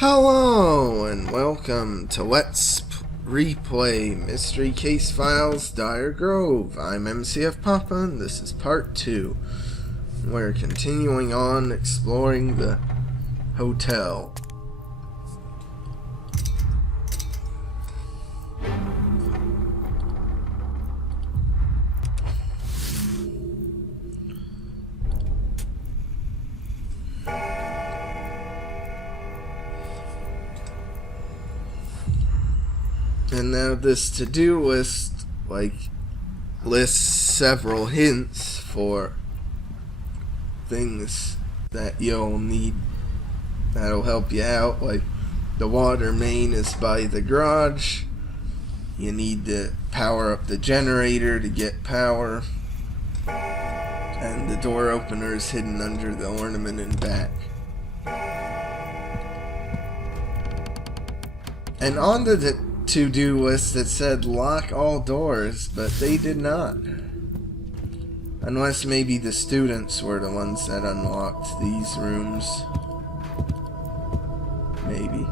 Hello and welcome to Let's Replay Mystery Case Files Dire Grove. I'm MCFPapa and this is part 2. We're continuing on exploring the hotel. And now this to-do list, lists several hints for things that you'll need that'll help you out. Like, the water main is by the garage. You need to power up the generator to get power. And the door opener is hidden under the ornament in back. And onto the to-do list that said lock all doors, but they did not. Unless maybe the students were the ones that unlocked these rooms. Maybe.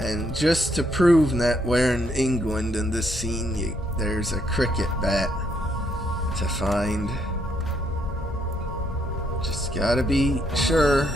And just to prove that we're in England in this scene, there's a cricket bat to find. Just gotta be sure.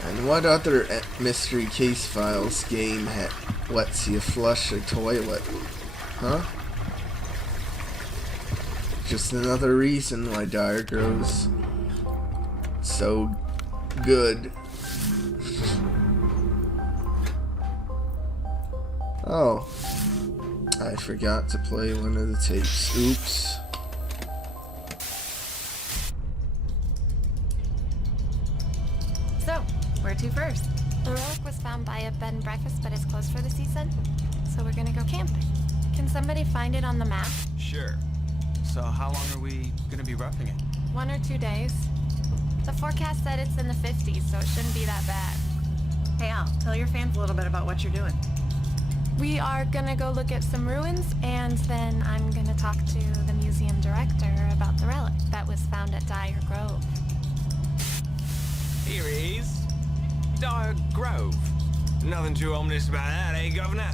And what other Mystery Case Files game lets you flush a toilet? Huh? Just another reason why Dire Grove's so good. Oh, I forgot to play one of the tapes. Oops. So, where to first? The relic was found by a bed and breakfast, but it's closed for the season. So we're gonna go camping. Can somebody find it on the map? Sure. So how long are we gonna be roughing it? 1 or 2 days. The forecast said it's in the 50s, so it shouldn't be that bad. Hey Al, tell your fans a little bit about what you're doing. We are gonna go look at some ruins, and then I'm gonna talk to the museum director about the relic that was found at Dire Grove. Here he is. Dire Grove. Nothing too ominous about that, eh, Governor?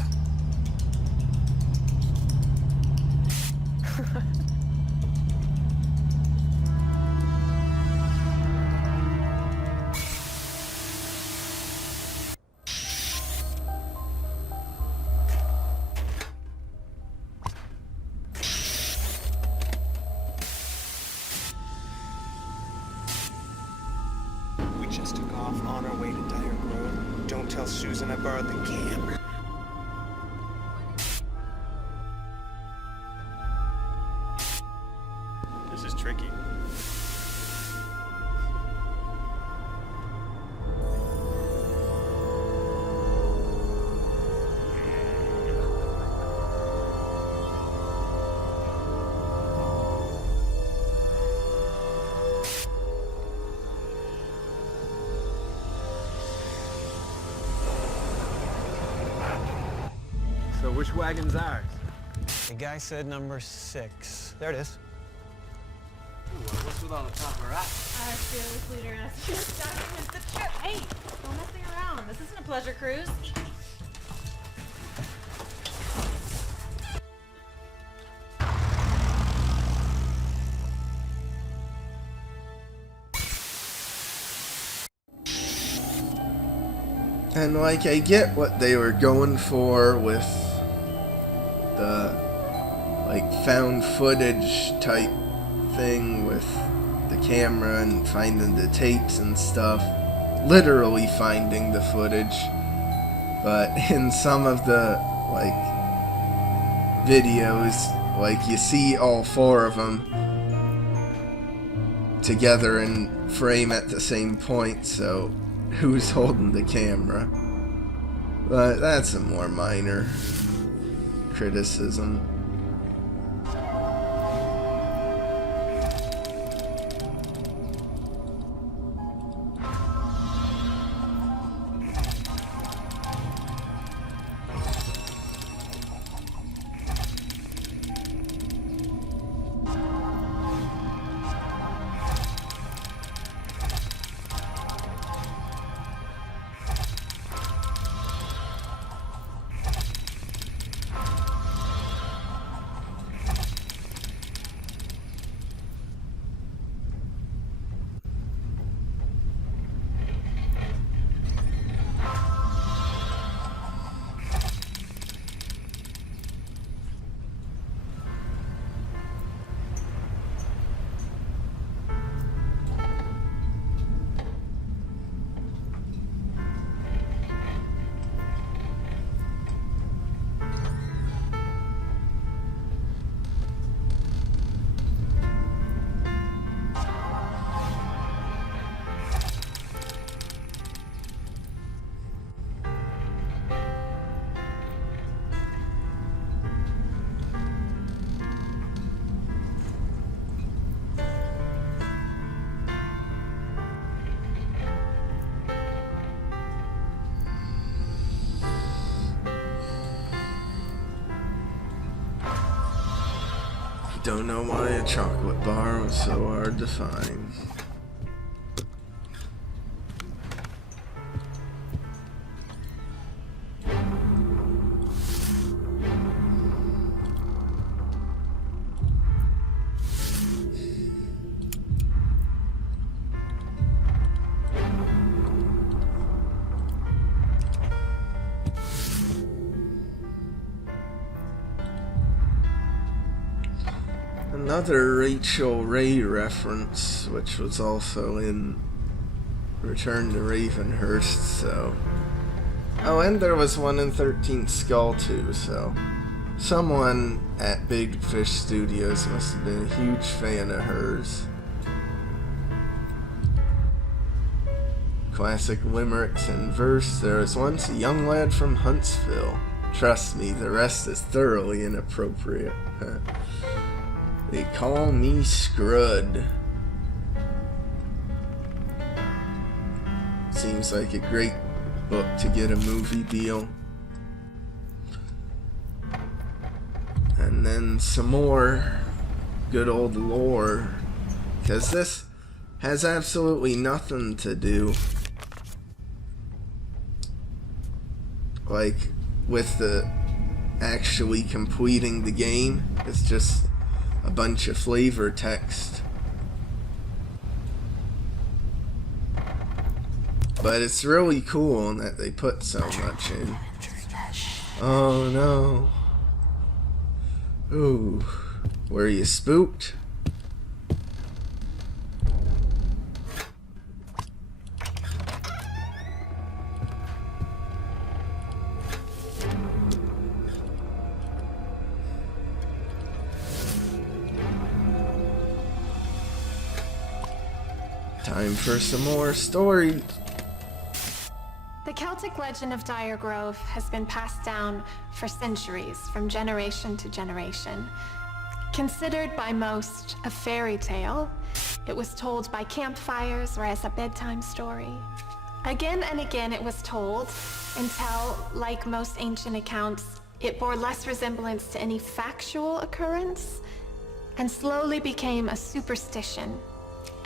We just took off on our way to Dire Grove. Don't tell Susan I borrowed the camera. This is tricky. So which wagon's ours? The guy said number 6. There it is. Ooh, what's with all the paparazzi? Our fearless leader asked you to document the trip. Hey, no messing around. This isn't a pleasure cruise. And like, I get what they were going for with the like found footage type thing with the camera and finding the tapes and stuff, literally finding the footage. But in some of the like videos, like you see all four of them together in frame at the same point, so who's holding the camera? But that's a more minor criticism. Don't know why a chocolate bar was so hard to find. Another Rachel Ray reference, which was also in Return to Ravenhurst, so... Oh, and there was one in 13th Skull too, so... Someone at Big Fish Studios must have been a huge fan of hers. Classic limericks in verse. There was once a young lad from Huntsville. Trust me, the rest is thoroughly inappropriate. They call me Scrud. Seems like a great book to get a movie deal. And then some more good old lore, because this has absolutely nothing to do like with the actually completing the game. It's just a bunch of flavor text. But it's really cool that they put so much in. Oh no. Ooh. Were you spooked? Time for some more story. The Celtic legend of Dire Grove has been passed down for centuries, from generation to generation. Considered by most a fairy tale, it was told by campfires or as a bedtime story. Again and again it was told, until, like most ancient accounts, it bore less resemblance to any factual occurrence and slowly became a superstition.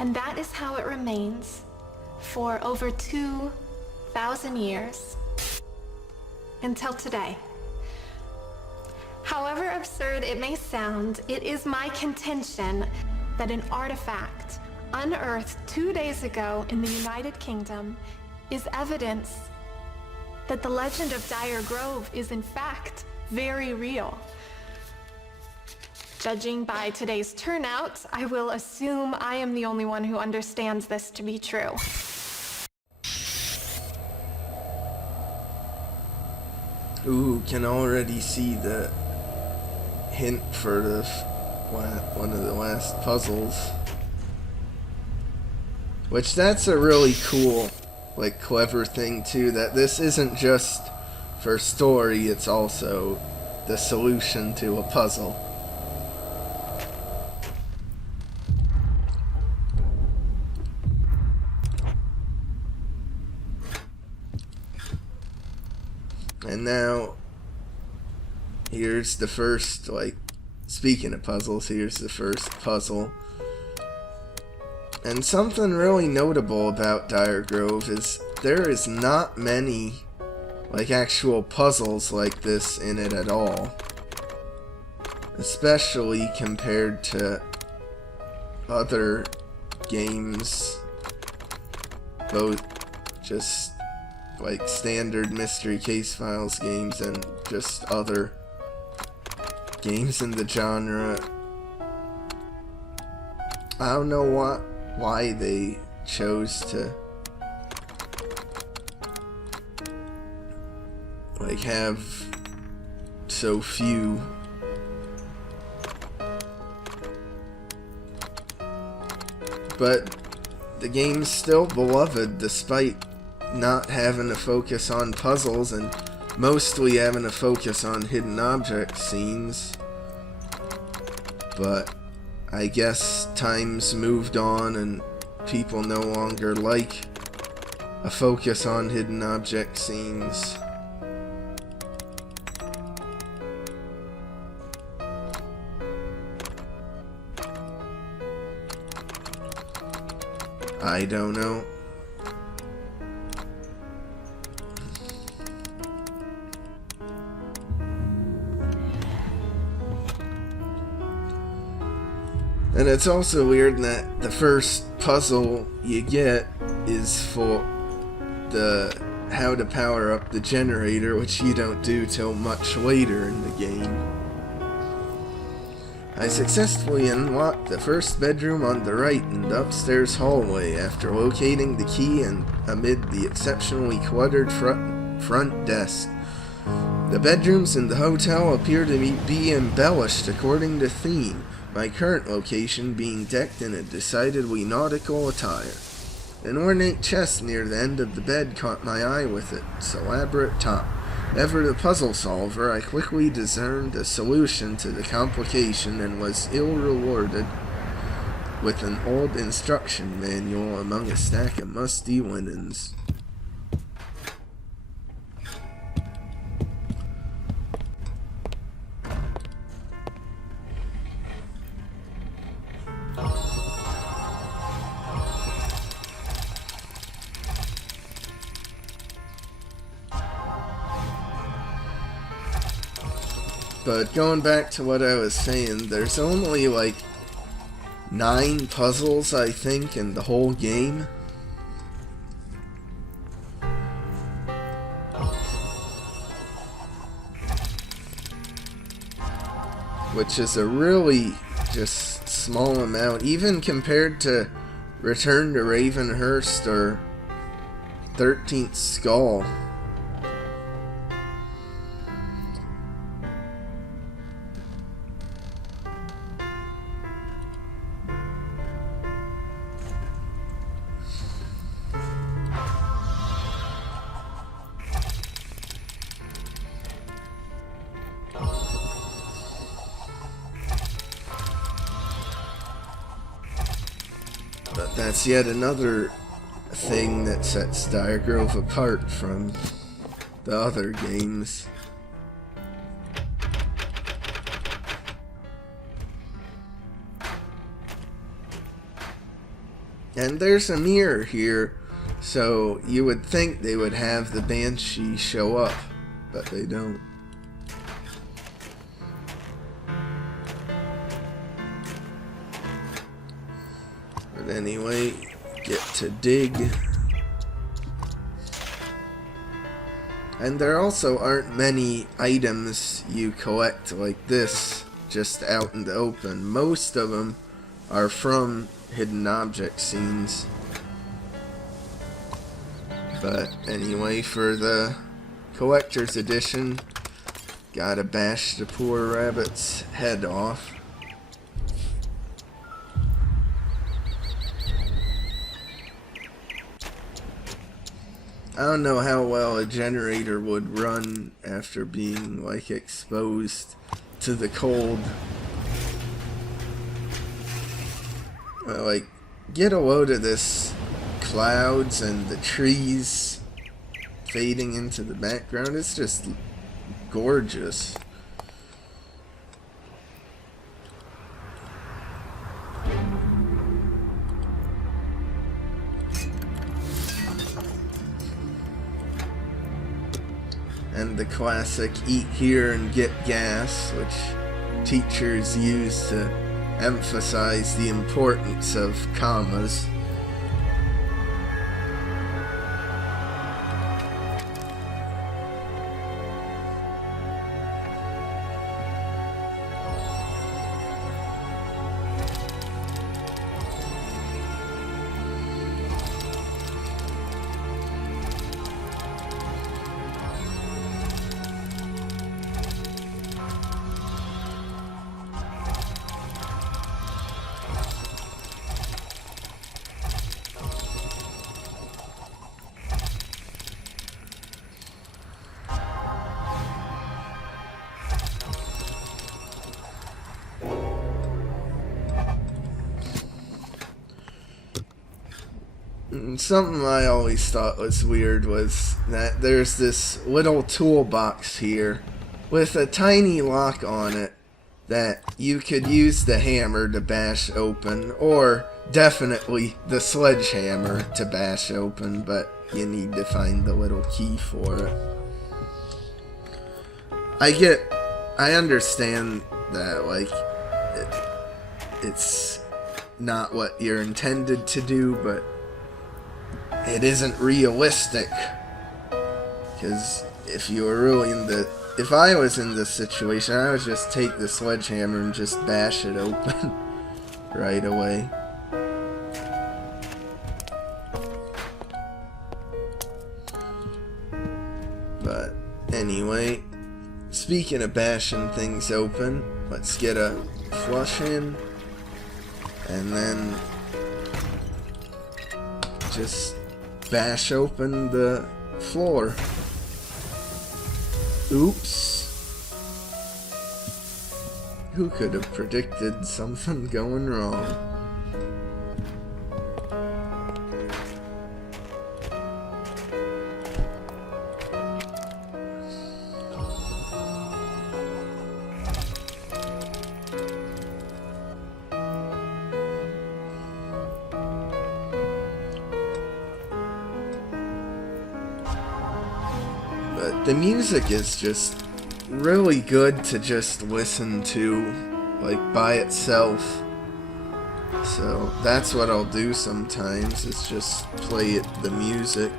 And that is how it remains for over 2,000 years until today. However absurd it may sound, it is my contention that an artifact unearthed 2 days ago in the United Kingdom is evidence that the legend of Dire Grove is in fact very real. Judging by today's turnout, I will assume I am the only one who understands this to be true. Ooh, can already see the hint for the one of the last puzzles. Which that's a really cool, like, clever thing too, that this isn't just for story, it's also the solution to a puzzle. And now, here's the first, like, speaking of puzzles, here's the first puzzle. And something really notable about Dire Grove is there is not many, like, actual puzzles like this in it at all. Especially compared to other games, both just like standard Mystery Case Files games and just other games in the genre. I don't know why they chose to like have so few. But the game's still beloved despite not having to focus on puzzles and mostly having to focus on hidden object scenes. But I guess times moved on and people no longer like a focus on hidden object scenes. I don't know. And it's also weird that the first puzzle you get is for the how to power up the generator, which you don't do till much later in the game. I successfully unlocked the first bedroom on the right in the upstairs hallway after locating the key and amid the exceptionally cluttered front desk. The bedrooms in the hotel appear to be embellished according to theme, my current location being decked in a decidedly nautical attire. An ornate chest near the end of the bed caught my eye with its elaborate top. Ever the puzzle solver, I quickly discerned a solution to the complication and was ill-rewarded with an old instruction manual among a stack of musty linens. But going back to what I was saying, there's only like 9 puzzles, I think, in the whole game. Which is a really just small amount, even compared to Return to Ravenhurst or 13th Skull. But that's yet another thing that sets Dire Grove apart from the other games. And there's a mirror here, so you would think they would have the Banshee show up, but they don't. But anyway, get to dig. And there also aren't many items you collect like this just out in the open. Most of them are from hidden object scenes. But anyway, for the collector's edition, gotta bash the poor rabbit's head off. I don't know how well a generator would run after being like exposed to the cold. Like, get a load of this clouds and the trees fading into the background. It's just gorgeous. And the classic eat here and get gas, which teachers use to emphasize the importance of commas. Something I always thought was weird was that there's this little toolbox here with a tiny lock on it that you could use the hammer to bash open, or definitely the sledgehammer to bash open, but you need to find the little key for it. I understand that, like, it's not what you're intended to do, but it isn't realistic. Because if you were really if I was in this situation, I would just take the sledgehammer and just bash it open right away. But anyway, speaking of bashing things open, let's get a flush in, and then just bash open the floor. Oops. Who could have predicted something going wrong? The music is just really good to just listen to, like, by itself. So that's what I'll do sometimes, is just play the music.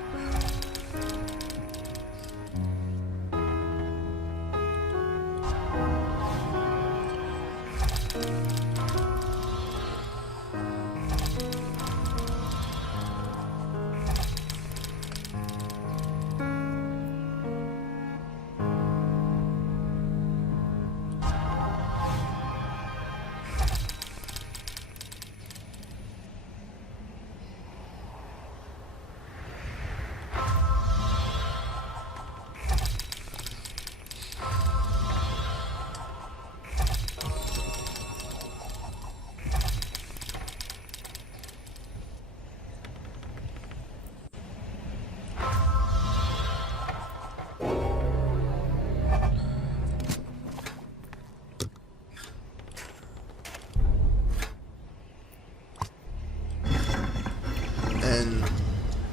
And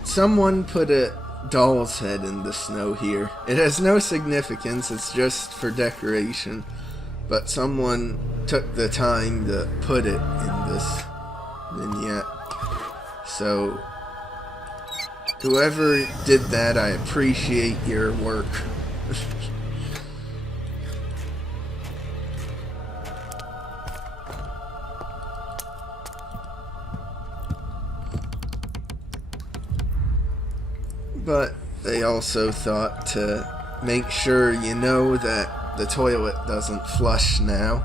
someone put a doll's head in the snow here. It has no significance, it's just for decoration. But someone took the time to put it in this vignette. So Whoever did that, I appreciate your work. But they also thought to make sure you know that the toilet doesn't flush now.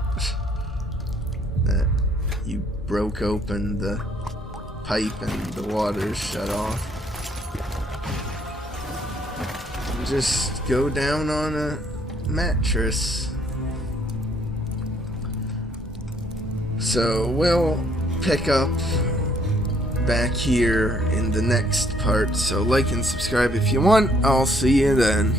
That you broke open the pipe and the water's shut off. And just go down on a mattress. So we'll pick up back here in the next part, so like and subscribe if you want. I'll see you then.